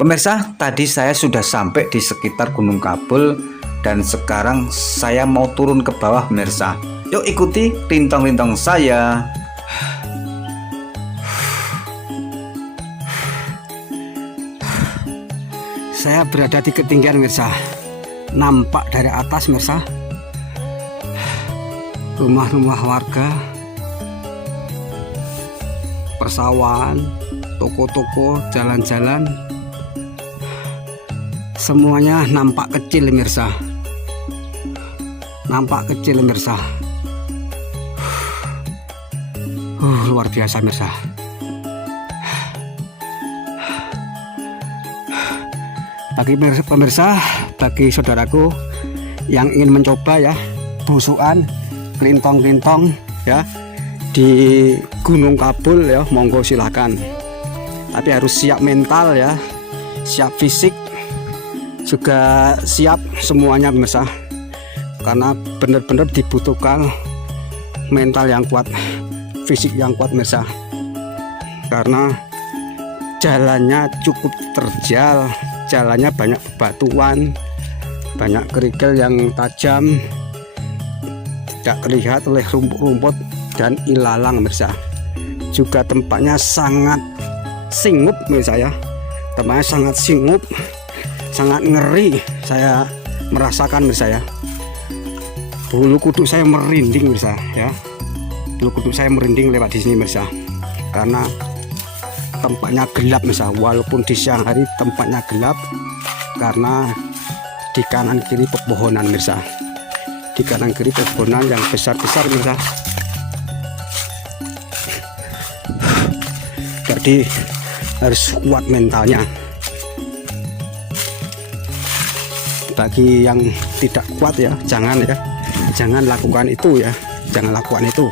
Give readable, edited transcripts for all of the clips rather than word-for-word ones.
Pemirsa, tadi saya sudah sampai di sekitar Gunung Kabul dan sekarang saya mau turun ke bawah, pemirsa. Yuk ikuti rintang-rintang saya. Saya berada di ketinggian, pemirsa. Nampak dari atas, pemirsa, rumah-rumah warga, persawahan, toko-toko, jalan-jalan, semuanya nampak kecil, pemirsa. Nampak kecil, pemirsa. Luar biasa, pemirsa. Bagi pemirsa, bagi saudaraku yang ingin mencoba ya busukan kelintong-kelintong ya di Gunung Kabul ya, monggo silakan. Tapi harus siap mental ya, siap fisik, juga siap semuanya, pemirsa. Karena benar-benar dibutuhkan mental yang kuat, fisik yang kuat, pemirsa. Karena jalannya cukup terjal, jalannya banyak bebatuan, banyak kerikil yang tajam, tidak terlihat oleh rumput-rumput dan ilalang, pemirsa. Juga tempatnya sangat singup, pemirsa ya. Tempatnya sangat singup, sangat ngeri. Saya merasakan, pemirsa ya. Bulu kuduk saya merinding, pemirsa ya. Bulu kuduk saya merinding lewat di sini, pemirsa. Karena tempatnya gelap, pemirsa. Walaupun di siang hari tempatnya gelap karena di kanan kiri pepohonan, pemirsa. Di kanan kiri pepohonan yang besar-besar, pemirsa. Jadi harus kuat mentalnya. Bagi yang tidak kuat ya, jangan lakukan itu ya, jangan lakukan itu.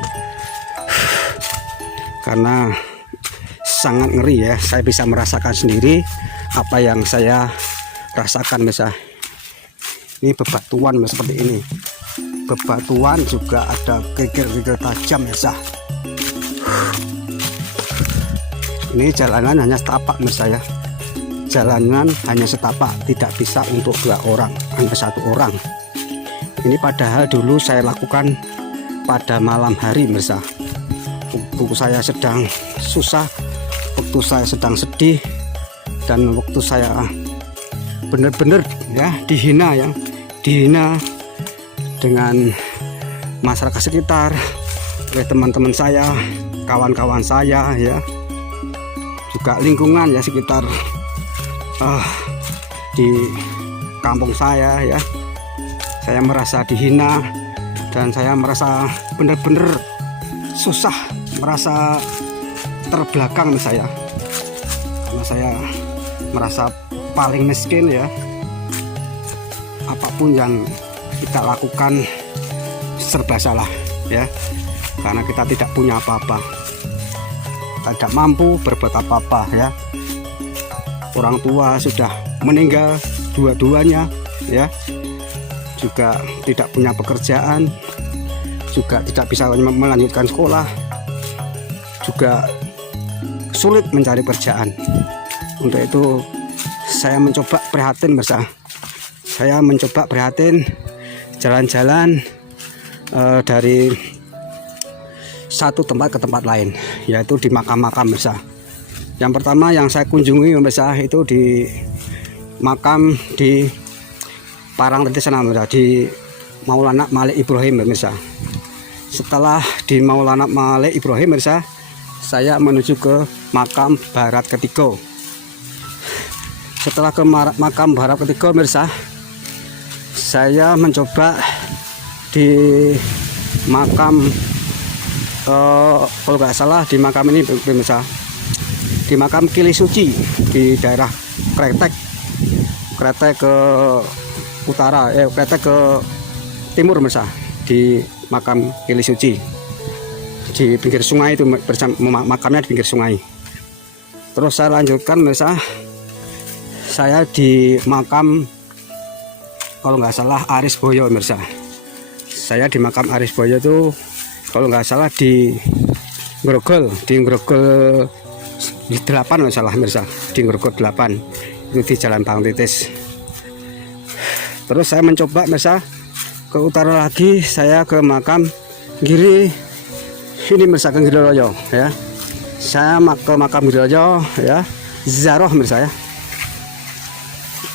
Karena sangat ngeri ya. Saya bisa merasakan sendiri apa yang saya rasakan, pemirsa. Ini bebatuan seperti ini, bebatuan juga ada kerikil-kerikil tajam, pemirsa. Ini jalanan hanya setapak, pemirsa ya. Jalanan hanya setapak, tidak bisa untuk 2 orang, hanya 1 orang. Ini padahal dulu saya lakukan pada malam hari, pemirsa. Waktu saya sedang susah, waktu saya sedang sedih, dan waktu saya benar-benar ya dihina dengan masyarakat sekitar, oleh teman-teman saya, kawan-kawan saya ya, juga lingkungan ya sekitar di kampung saya ya. Saya merasa dihina dan saya merasa benar-benar susah, merasa terbelakang saya, karena saya merasa paling miskin ya. Apapun yang kita lakukan serba salah ya, karena kita tidak punya apa-apa, tidak mampu berbuat apa-apa ya. Orang tua sudah meninggal dua-duanya ya, juga tidak punya pekerjaan, juga tidak bisa melanjutkan sekolah, juga sulit mencari pekerjaan. Untuk itu saya mencoba prihatin, pemirsa. Saya mencoba prihatin, jalan-jalan dari satu tempat ke tempat lain, yaitu di makam-makam, pemirsa. Yang pertama yang saya kunjungi, pemirsa, itu di makam di Parangtritis sana, pemirsa, di Maulana Malik Ibrahim, pemirsa. Setelah di Maulana Malik Ibrahim, pemirsa, saya menuju ke makam Barat Ketiga. Setelah ke makam Barat Ketiga, pemirsa, saya mencoba di makam kalau nggak salah di makam ini, pemirsa, di makam Kili Suci di daerah Kretek ke utara, Kretek ke timur, pemirsa, di makam Kili Suci di pinggir sungai itu, makamnya di pinggir sungai. Terus saya lanjutkan, pemirsa, saya di makam kalau nggak salah Aris Boyo, pemirsa. Saya di makam Aris Boyo itu kalau nggak salah di Grogol di 8 nggak salah, pemirsa, di Grogol 8. itu di Jalan Bang Titis. Terus saya mencoba pemirsa ke utara lagi, saya ke makam Giri ini pemirsa, ke Giri Loyo ya. Saya ke makam Giri Loyo ya, ziarah pemirsa ya,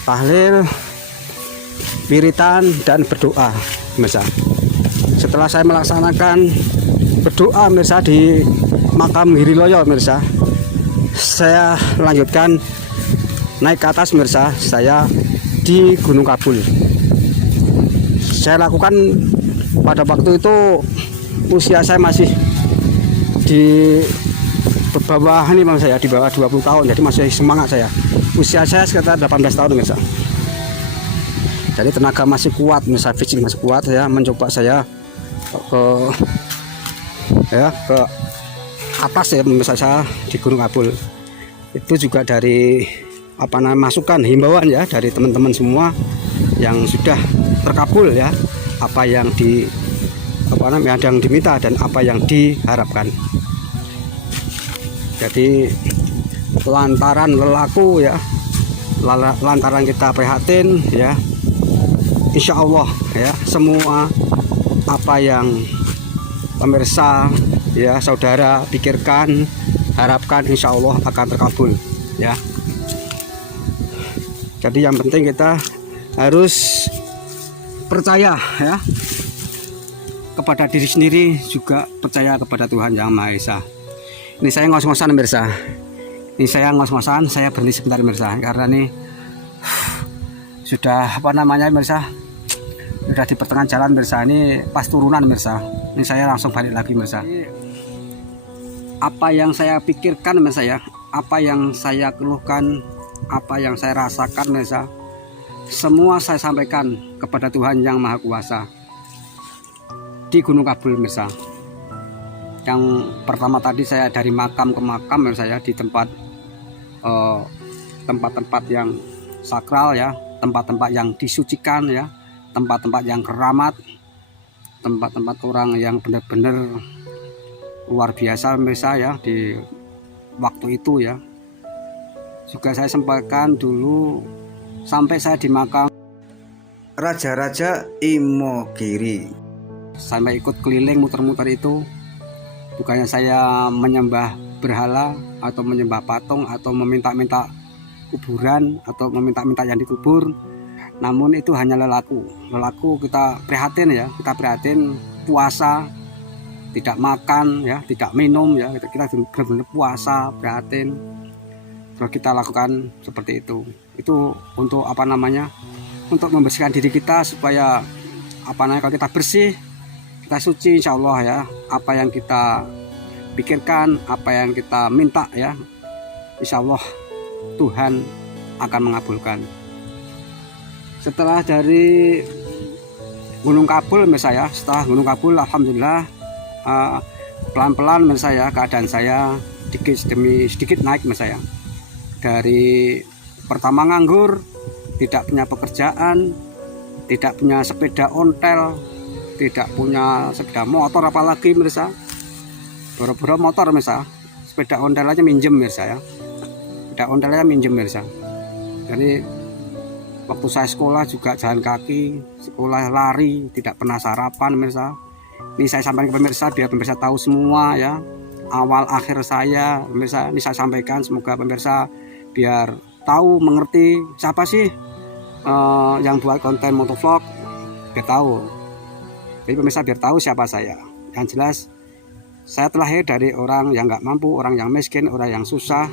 tahlil, wiritan dan berdoa pemirsa. Setelah saya melaksanakan berdoa pemirsa di makam Giri Loyo pemirsa, saya lanjutkan naik ke atas pemirsa, saya di Gunung Kabul. Saya lakukan pada waktu itu usia saya masih di bawah ini bang, saya di bawah 20 tahun, jadi masih semangat saya. Usia saya sekitar 18 tahun pemirsa. Jadi tenaga masih kuat, pemirsa, fisik masih kuat. Saya mencoba saya ke atas ya pemirsa, saya di Gunung Kabul. Itu juga dari masukan himbauan ya dari teman-teman semua yang sudah terkabul ya, apa yang yang diminta dan apa yang diharapkan. Jadi lantaran lelaku ya, lantaran kita prihatin ya, insya Allah ya, semua apa yang pemirsa ya, saudara pikirkan, harapkan, insya Allah akan terkabul ya. Jadi yang penting kita harus percaya ya kepada diri sendiri, juga percaya kepada Tuhan Yang Maha Esa. Ini saya ngos-ngosan pemirsa. Ini saya ngos-ngosan, saya berhenti sebentar pemirsa, karena ini sudah pemirsa, sudah di pertengahan jalan pemirsa. Ini pas turunan pemirsa. Ini saya langsung balik lagi pemirsa. Apa yang saya pikirkan pemirsa ya, apa yang saya keluhkan, apa yang saya rasakan pemirsa, semua saya sampaikan kepada Tuhan Yang Maha Kuasa di Gunung Kabul pemirsa. Yang pertama tadi saya dari makam ke makam pemirsa ya, di tempat-tempat yang sakral ya, tempat-tempat yang disucikan ya, tempat-tempat yang keramat, tempat-tempat orang yang benar-benar luar biasa pemirsa ya, di waktu itu ya. Juga saya sampaikan dulu sampai saya di makam Raja-Raja Imogiri. Sampai ikut keliling muter-muter itu, bukannya saya menyembah berhala atau menyembah patung atau meminta-minta kuburan atau meminta-minta yang dikubur, namun itu hanya lelaku kita prihatin ya, kita prihatin puasa, tidak makan ya, tidak minum ya, kita benar-benar puasa prihatin, terus kita lakukan seperti itu untuk untuk membersihkan diri kita, supaya kalau kita bersih, kita suci, insya Allah ya, apa yang kita pikirkan, apa yang kita minta ya, insya Allah Tuhan akan mengabulkan. Setelah dari Gunung Kabul saya, setelah Gunung Kabul alhamdulillah pelan-pelan saya, keadaan saya sedikit demi sedikit naik saya. Dari pertama nganggur, tidak punya pekerjaan, tidak punya sepeda ontel, tidak punya sepeda motor, apalagi mirsa, boro-boro motor mirsa, sepeda ontel aja minjem mirsa ya, sepeda ontel aja minjem mirsa. Jadi waktu saya sekolah juga jalan kaki, sekolah lari, tidak pernah sarapan mirsa. Ini saya sampaikan ke pemirsa biar pemirsa tahu semua ya, awal akhir saya pemirsa. Ini saya sampaikan, semoga pemirsa biar tahu, mengerti siapa sih yang buat konten motovlog, biar tahu. Jadi pemirsa biar tahu siapa saya. Yang jelas saya terlahir dari orang yang nggak mampu, orang yang miskin, orang yang susah,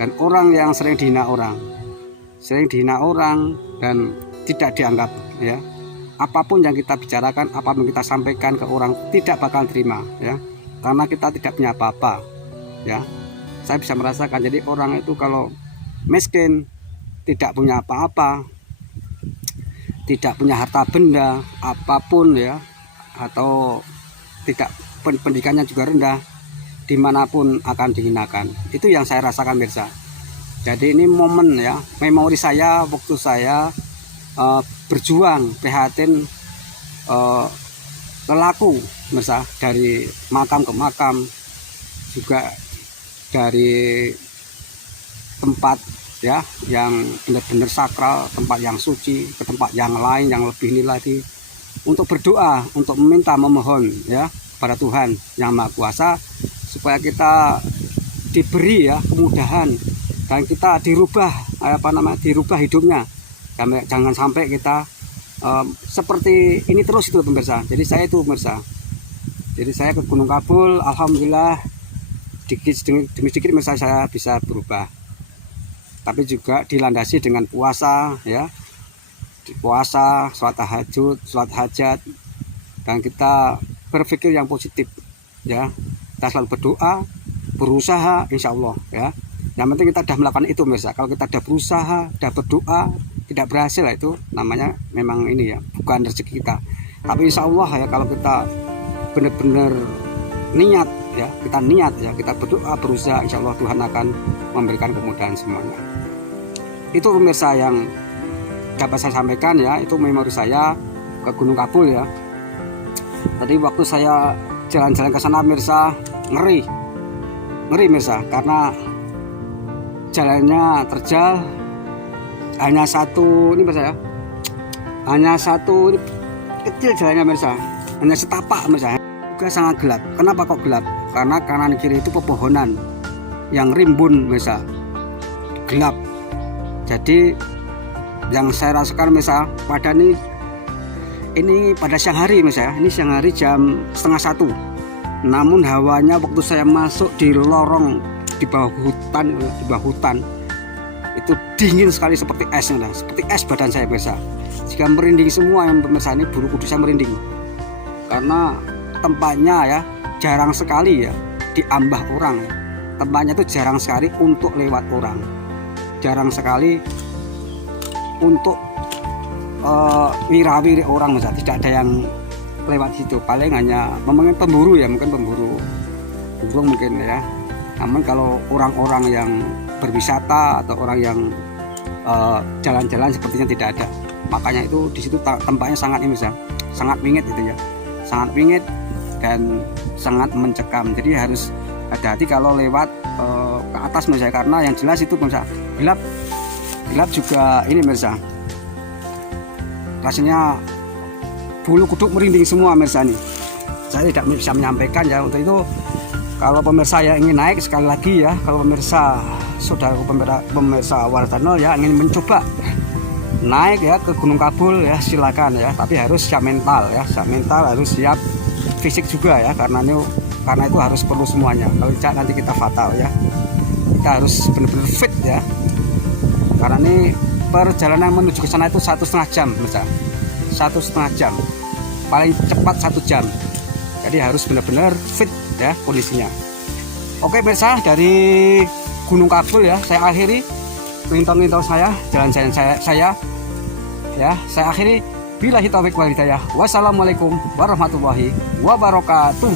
dan orang yang sering dihina orang, dan tidak dianggap ya. Apapun yang kita bicarakan, apapun kita sampaikan ke orang, tidak bakal terima ya, karena kita tidak punya apa-apa ya. Saya bisa merasakan, jadi orang itu kalau miskin, tidak punya apa-apa, tidak punya harta benda apapun ya, atau tidak, pendidikannya juga rendah, dimanapun akan dihinakan. Itu yang saya rasakan mirsa. Jadi ini momen ya, memori saya waktu saya berjuang prihatin lelaku mirsa, dari makam ke makam, juga dari tempat ya, yang benar-benar sakral, tempat yang suci, ke tempat yang lain yang lebih ini lagi, untuk berdoa, untuk meminta, memohon ya pada Tuhan yang Maha Kuasa supaya kita diberi ya kemudahan dan kita dirubah dirubah hidupnya. Jangan sampai kita seperti ini terus itu pemirsa. Jadi saya itu pemirsa. Jadi saya ke Gunung Kabul, alhamdulillah demi sedikit pemirsa saya bisa berubah. Tapi juga dilandasi dengan puasa ya. Puasa, sholat tahajud, sholat hajat, dan kita berpikir yang positif ya. Kita selalu berdoa, berusaha, insya Allah ya. Yang penting kita sudah melakukan itu pemirsa. Kalau kita sudah berusaha, sudah berdoa, tidak berhasil itu namanya memang ini ya, bukan rezeki kita. Tapi insya Allah ya, kalau kita benar-benar niat ya, kita berdoa, berusaha, insya Allah Tuhan akan memberikan kemudahan semuanya. Itu pemirsa yang dapat saya sampaikan ya, itu memori saya ke Gunung Kabul ya. Tadi waktu saya jalan-jalan ke sana pemirsa, ngeri pemirsa, karena jalannya terjal, hanya satu ini pemirsa ya, hanya satu ini kecil jalannya pemirsa, hanya setapak pemirsa, juga sangat gelap. Kenapa kok gelap? Karena kanan kiri itu pepohonan yang rimbun pemirsa, gelap. Jadi yang saya rasakan pemirsa pada ini pada siang hari pemirsa, ini siang hari jam 12:30. Namun hawanya waktu saya masuk di lorong di bawah hutan itu dingin sekali seperti es, seperti es badan saya pemirsa. Jika merinding semua yang pemirsa, ini bulu kuduk saya merinding. Karena tempatnya ya jarang sekali ya diambah orang. Tempatnya itu jarang sekali untuk lewat orang. Jarang sekali untuk wirawiri orang pemirsa, tidak ada yang lewat situ. Paling hanya mungkin pemburu ya, mungkin pemburu burung mungkin ya. Namun kalau orang-orang yang berwisata atau orang yang jalan-jalan sepertinya tidak ada. Makanya itu di situ tempatnya sangat ini pemirsa, sangat wingit gitu ya, sangat wingit dan sangat mencekam. Jadi harus hati-hati kalau lewat ke atas pemirsa, karena yang jelas itu pemirsa gelap juga ini pemirsa. Rasanya bulu kuduk merinding semua pemirsa nih. Saya tidak bisa menyampaikan ya. Untuk itu kalau pemirsa yang ingin naik, sekali lagi ya, kalau pemirsa pemirsa Wartanol ya ingin mencoba naik ya ke Gunung Kabul ya, silakan ya. Tapi harus siap mental ya, harus siap fisik juga ya, karena itu harus perlu semuanya. Kalau tidak nanti kita fatal ya. Kita harus benar-benar fit ya. Karena ini perjalanan menuju ke sana itu 1,5 jam pemirsa. 1,5 jam. Paling cepat 1 jam. Jadi harus benar-benar fit ya kondisinya. Oke pemirsa, dari Gunung Kabul ya saya akhiri lintang-lintang saya, jalan-jalan saya ya, saya akhiri. Billahi taufiq wal hidayah. Wassalamualaikum warahmatullahi wabarakatuh.